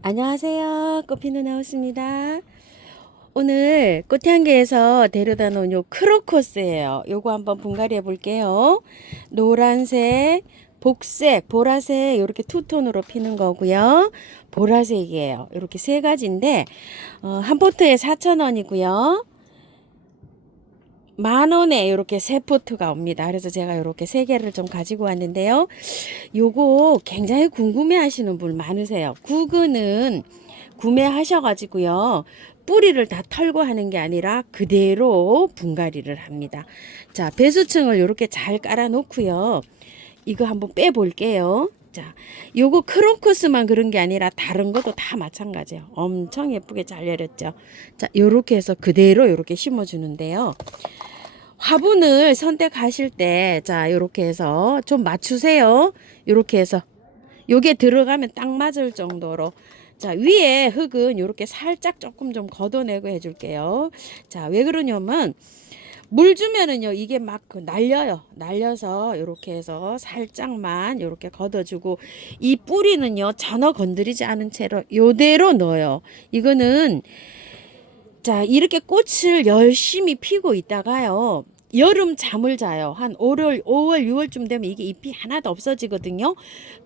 안녕하세요. 꽃피는 하우스입니다. 오늘 꽃향기에서 데려다 놓은 요 크로커스예요. 요거 한번 분갈이 해 볼게요. 노란색, 복색, 보라색 이렇게 투톤으로 피는 거고요. 보라색이에요. 이렇게 세 가지인데 한 포트에 4,000원이고요. 10,000원에 이렇게 세 포트가 옵니다. 그래서 제가 이렇게 세 개를 좀 가지고 왔는데요. 요거 굉장히 궁금해 하시는 분 많으세요. 구근은 구매하셔가지고요. 뿌리를 다 털고 하는 게 아니라 그대로 분갈이를 합니다. 자, 배수층을 이렇게 잘 깔아 놓고요. 이거 한번 빼 볼게요. 자, 요거 크로커스만 그런 게 아니라 다른 것도 다 마찬가지예요. 엄청 예쁘게 잘 열렸죠. 자, 요렇게 해서 그대로 요렇게 심어 주는데요. 화분을 선택하실 때, 자, 요렇게 해서 좀 맞추세요. 요렇게 해서. 요게 들어가면 딱 맞을 정도로. 자, 위에 흙은 요렇게 살짝 조금 좀 걷어내고 해줄게요. 자, 왜 그러냐면, 물 주면은요, 이게 막 날려요. 날려서 요렇게 해서 살짝만 요렇게 걷어주고, 이 뿌리는요, 전혀 건드리지 않은 채로 요대로 넣어요. 이거는 자, 이렇게 꽃을 열심히 피고 있다가요. 여름 잠을 자요. 한 5월, 6월쯤 되면 이게 잎이 하나도 없어지거든요.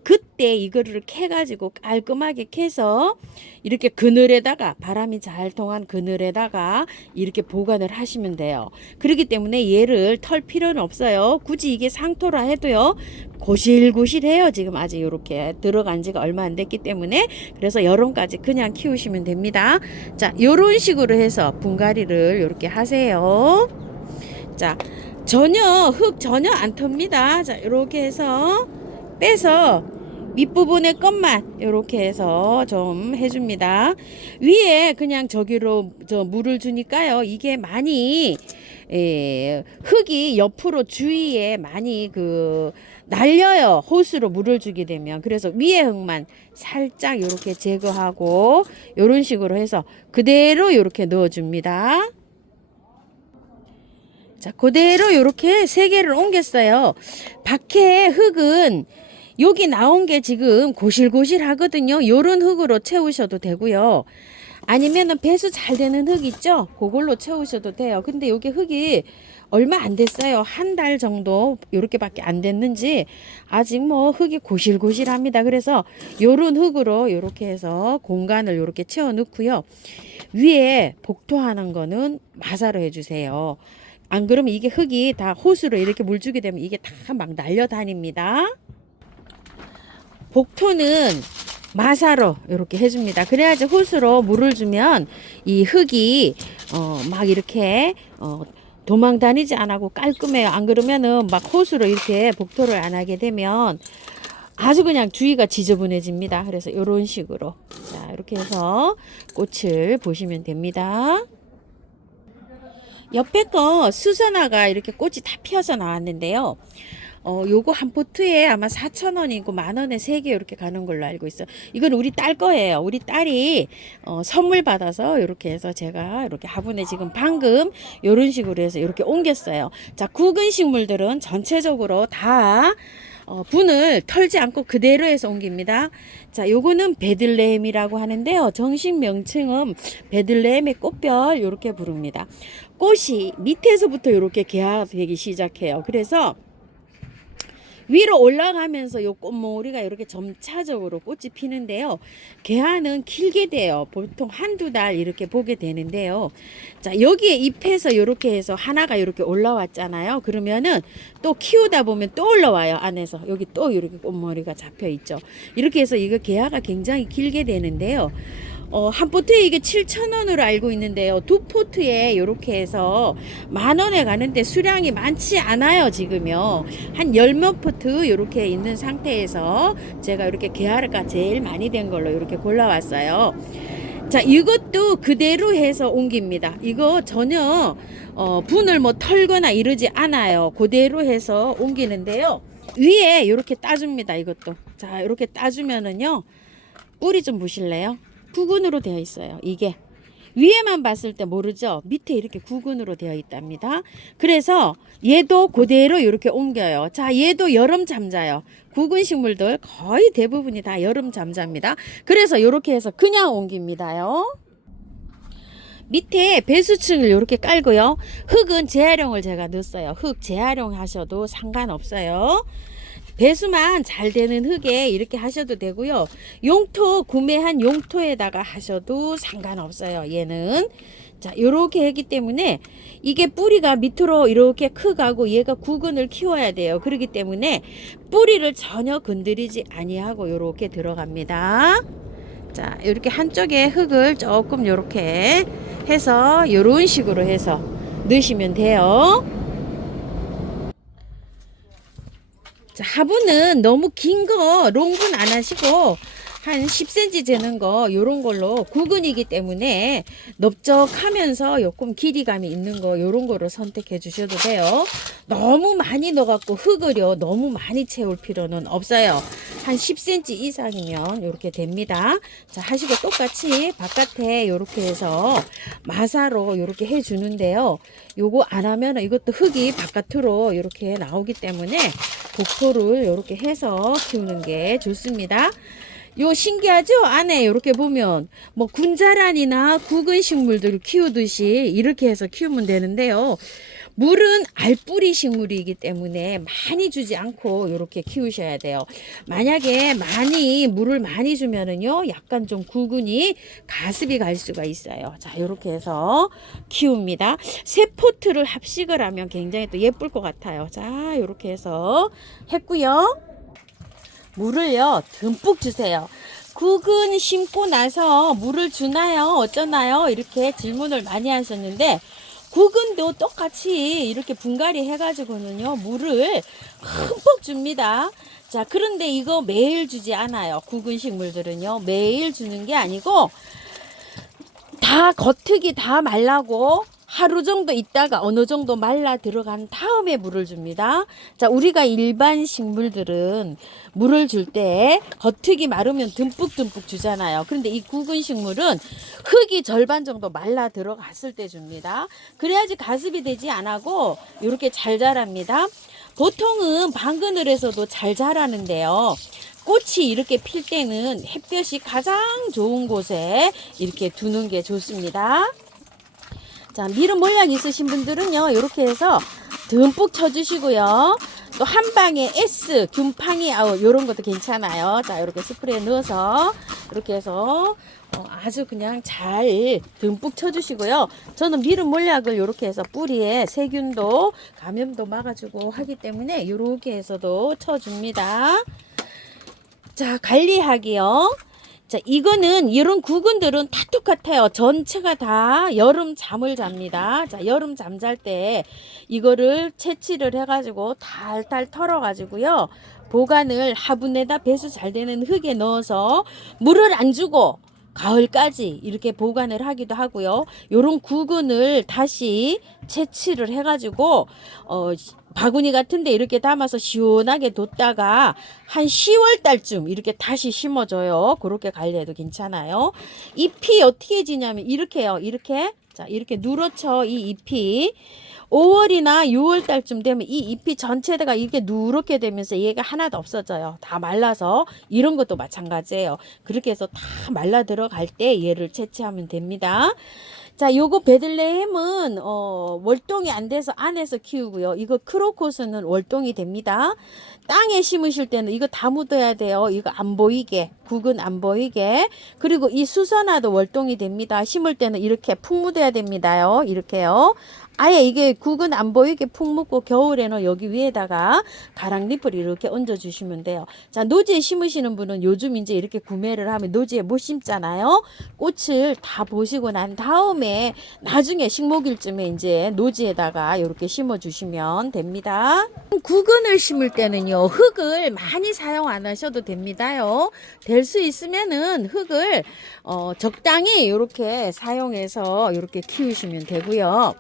그때 이거를 캐가지고 깔끔하게 캐서 이렇게 그늘에다가 바람이 잘 통한 그늘에다가 이렇게 보관을 하시면 돼요. 그렇기 때문에 얘를 털 필요는 없어요. 굳이 이게 상토라 해도요. 고실고실해요. 지금 아직 이렇게 들어간 지가 얼마 안 됐기 때문에 그래서 여름까지 그냥 키우시면 됩니다. 자, 요런 식으로 해서 분갈이를 이렇게 하세요. 자, 흙 전혀 안 텁니다. 자, 이렇게 해서 빼서 밑부분의 것만 이렇게 해서 좀 해줍니다. 위에 그냥 저기로 물을 주니까요. 이게 많이 흙이 옆으로 주위에 많이 날려요. 호스로 물을 주게 되면. 그래서 위에 흙만 살짝 이렇게 제거하고 이런 식으로 해서 그대로 이렇게 넣어줍니다. 자, 그대로 이렇게 세 개를 옮겼어요. 밖에 흙은 여기 나온 게 지금 고실고실 하거든요. 요런 흙으로 채우셔도 되고요. 아니면은 배수 잘 되는 흙 있죠? 그걸로 채우셔도 돼요. 근데 여기 흙이 얼마 안 됐어요. 한 달 정도 요렇게밖에 안 됐는지 아직 뭐 흙이 고실고실합니다. 그래서 요런 흙으로 요렇게 해서 공간을 요렇게 채워 넣고요. 위에 복토하는 거는 마사로 해주세요. 안 그러면 이게 흙이 다 호수로 이렇게 물 주게 되면 이게 다 막 날려다닙니다. 복토는 마사로 이렇게 해줍니다. 그래야지 호수로 물을 주면 이 흙이 막 이렇게 도망 다니지 안 하고 깔끔해요. 안 그러면은 막 호수로 이렇게 복토를 안 하게 되면 아주 그냥 주위가 지저분해집니다. 그래서 이런 식으로 자 이렇게 해서 꽃을 보시면 됩니다. 옆에 거 수선화가 이렇게 꽃이 다 피어서 나왔는데요. 요거 한 포트에 아마 4,000원이고 10,000원에 3개 이렇게 가는 걸로 알고 있어요. 이건 우리 딸 거예요. 우리 딸이 선물 받아서 이렇게 해서 제가 이렇게 화분에 지금 방금 이런 식으로 해서 이렇게 옮겼어요. 자, 굵은 식물들은 전체적으로 다 분을 털지 않고 그대로 해서 옮깁니다. 자, 요거는 베들레헴이라고 하는데요. 정식 명칭은 베들레헴의 꽃별 이렇게 부릅니다. 꽃이 밑에서부터 이렇게 개화되기 시작해요. 그래서 위로 올라가면서 요 꽃모리가 이렇게 점차적으로 꽃이 피는데요. 개화는 길게 돼요. 보통 한두 달 이렇게 보게 되는데요. 자, 여기에 잎에서 이렇게 해서 하나가 이렇게 올라왔잖아요. 그러면은 또 키우다 보면 또 올라와요. 안에서. 여기 또 이렇게 꽃모리가 잡혀 있죠. 이렇게 해서 이거 개화가 굉장히 길게 되는데요. 한 포트에 이게 7,000원으로 알고 있는데요. 두 포트에 이렇게 해서 10,000원에 가는데 수량이 많지 않아요, 지금요. 한 열 몇 포트 이렇게 있는 상태에서 제가 이렇게 개화가 제일 많이 된 걸로 이렇게 골라왔어요. 자, 이것도 그대로 해서 옮깁니다. 이거 전혀 분을 뭐 털거나 이러지 않아요. 그대로 해서 옮기는데요. 위에 이렇게 따줍니다. 이것도. 자, 이렇게 따주면은요. 뿌리 좀 보실래요? 부근으로 되어 있어요. 이게 위에만 봤을 때 모르죠. 밑에 이렇게 구근으로 되어 있답니다. 그래서 얘도 그대로 이렇게 옮겨요. 자, 얘도 여름 잠자요. 구근 식물들 거의 대부분이 다 여름 잠자입니다. 그래서 이렇게 해서 그냥 옮깁니다요. 밑에 배수층을 이렇게 깔고요. 흙은 재활용을 제가 넣었어요. 흙 재활용하셔도 상관없어요. 배수만 잘 되는 흙에 이렇게 하셔도 되고요. 용토 구매한 용토에다가 하셔도 상관없어요. 얘는 자 요렇게 했기 때문에 이게 뿌리가 밑으로 이렇게 크가고 얘가 구근을 키워야 돼요. 그렇기 때문에 뿌리를 전혀 건드리지 아니하고 요렇게 들어갑니다. 자 이렇게 한쪽에 흙을 조금 요렇게 해서 요런 식으로 해서 넣으시면 돼요. 자, 화분은 너무 긴 거 롱분 안 하시고 한 10cm 되는 거 요런 걸로 구근이기 때문에 넓적하면서 조금 길이감이 있는 거 요런 거로 선택해 주셔도 돼요. 너무 많이 넣어갖고 흙을요 너무 많이 채울 필요는 없어요. 한 10cm 이상이면 이렇게 됩니다. 자 하시고 똑같이 바깥에 이렇게 해서 마사로 이렇게 해 주는데요. 요거 안 하면 이것도 흙이 바깥으로 이렇게 나오기 때문에 복토를 이렇게 해서 키우는 게 좋습니다. 요 신기하죠? 안에 이렇게 보면 뭐 군자란이나 구근 식물들을 키우듯이 이렇게 해서 키우면 되는데요. 물은 알뿌리 식물이기 때문에 많이 주지 않고 이렇게 키우셔야 돼요. 만약에 물을 많이 주면은요 약간 좀 구근이 가습이 갈 수가 있어요. 자 이렇게 해서 키웁니다. 새 포트를 합식을 하면 굉장히 또 예쁠 것 같아요. 자 이렇게 해서 했고요. 물을요 듬뿍 주세요. 구근 심고 나서 물을 주나요 어쩌나요 이렇게 질문을 많이 하셨는데 구근도 똑같이 이렇게 분갈이 해가지고는요 물을 흠뻑 줍니다. 자 그런데 이거 매일 주지 않아요. 구근 식물들은요 매일 주는 게 아니고 다 겉흙이 다 말라고 하루 정도 있다가 어느 정도 말라 들어간 다음에 물을 줍니다. 자, 우리가 일반 식물들은 물을 줄 때 겉흙이 마르면 듬뿍듬뿍 주잖아요. 그런데 이 구근 식물은 흙이 절반 정도 말라 들어갔을 때 줍니다. 그래야지 가습이 되지 않고 이렇게 잘 자랍니다. 보통은 방그늘에서도 잘 자라는데요. 꽃이 이렇게 필 때는 햇볕이 가장 좋은 곳에 이렇게 두는 게 좋습니다. 자, 미름 몰약 있으신 분들은요, 이렇게 해서 듬뿍 쳐주시고요. 또 한 방에 S, 균팡이 아웃, 요런 것도 괜찮아요. 자, 이렇게 스프레이 넣어서, 이렇게 해서, 아주 그냥 잘 듬뿍 쳐주시고요. 저는 미름 몰약을 이렇게 해서 뿌리에 세균도, 감염도 막아주고 하기 때문에 이렇게 해서도 쳐줍니다. 자, 관리하기요. 자, 이거는 이런 구근들은 다 똑같아요. 전체가 다 여름 잠을 잡니다. 자, 여름 잠 잘 때 이거를 채취를 해가지고 탈탈 털어가지고요. 보관을 화분에다 배수 잘 되는 흙에 넣어서 물을 안 주고 가을까지 이렇게 보관을 하기도 하고요. 요런 구근을 다시 채취를 해가지고 바구니 같은데 이렇게 담아서 시원하게 뒀다가 한 10월 달쯤 이렇게 다시 심어줘요. 그렇게 관리해도 괜찮아요. 잎이 어떻게 지냐면 이렇게요. 이렇게 자 이렇게 누렇죠. 이 잎이 5월이나 6월 달쯤 되면 이 잎이 전체가 이렇게 누렇게 되면서 얘가 하나도 없어져요. 다 말라서 이런 것도 마찬가지예요. 그렇게 해서 다 말라 들어갈 때 얘를 채취하면 됩니다. 자, 요거 베들레헴은 월동이 안 돼서 안에서 키우고요. 이거 크로코스는 월동이 됩니다. 땅에 심으실 때는 이거 다 묻어야 돼요. 이거 안 보이게, 국은 안 보이게. 그리고 이 수선화도 월동이 됩니다. 심을 때는 이렇게 푹 묻어야 됩니다요. 이렇게요. 아예 이게 국은 안 보이게 푹 묻고 겨울에는 여기 위에다가 가랑잎을 이렇게 얹어 주시면 돼요. 자, 노지에 심으시는 분은 요즘 이제 이렇게 구매를 하면 노지에 못 심잖아요. 꽃을 다 보시고 난 다음에 나중에 식목일쯤에 이제 노지에다가 이렇게 심어 주시면 됩니다. 구근을 심을 때는요, 흙을 많이 사용 안 하셔도 됩니다요. 될 수 있으면은 흙을 적당히 이렇게 사용해서 이렇게 키우시면 되고요.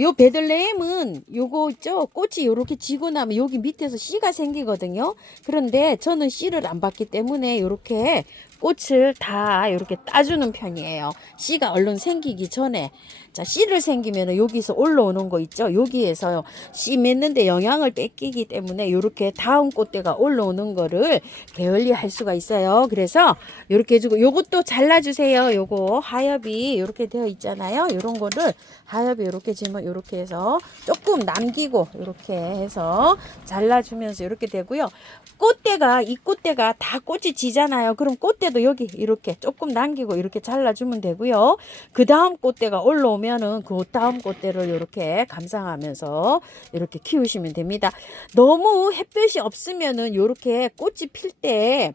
요 베들레헴은 요거 있죠? 꽃이 요렇게 지고 나면 여기 밑에서 씨가 생기거든요. 그런데 저는 씨를 안 받기 때문에 요렇게 꽃을 다 이렇게 따주는 편이에요. 씨가 얼른 생기기 전에. 자, 씨를 생기면 여기서 올라오는 거 있죠? 여기에서 씨 맺는데 영향을 뺏기기 때문에 이렇게 다음 꽃대가 올라오는 거를 게을리 할 수가 있어요. 그래서 이렇게 해주고 요것도 잘라주세요. 요거 하엽이 이렇게 되어 있잖아요. 이런 거를 하엽이 이렇게 지면 이렇게 해서 조금 남기고 이렇게 해서 잘라주면서 이렇게 되고요. 꽃대가 이 꽃대가 다 꽃이 지잖아요. 그럼 꽃대도 여기 이렇게 조금 남기고 이렇게 잘라주면 되고요. 그 다음 꽃대가 올라오면은 그 다음 꽃대를 이렇게 감상하면서 이렇게 키우시면 됩니다. 너무 햇볕이 없으면은 이렇게 꽃이 필 때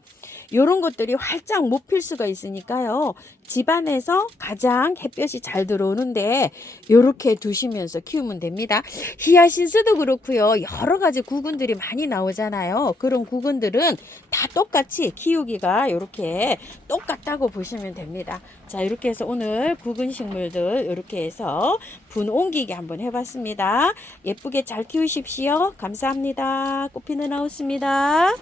이런 것들이 활짝 못 필 수가 있으니까요. 집안에서 가장 햇볕이 잘 들어오는데 이렇게 두시면서 키우면 됩니다. 히아신스도 그렇고요. 여러 가지 구근들이 많이 나오잖아요. 그런 구근들은 다 똑같이 키우기가 이렇게 똑같다고 보시면 됩니다. 자, 이렇게 해서 오늘 구근 식물들 이렇게 해서 분 옮기기 한번 해봤습니다. 예쁘게 잘 키우십시오. 감사합니다. 꽃피는 하우스입니다.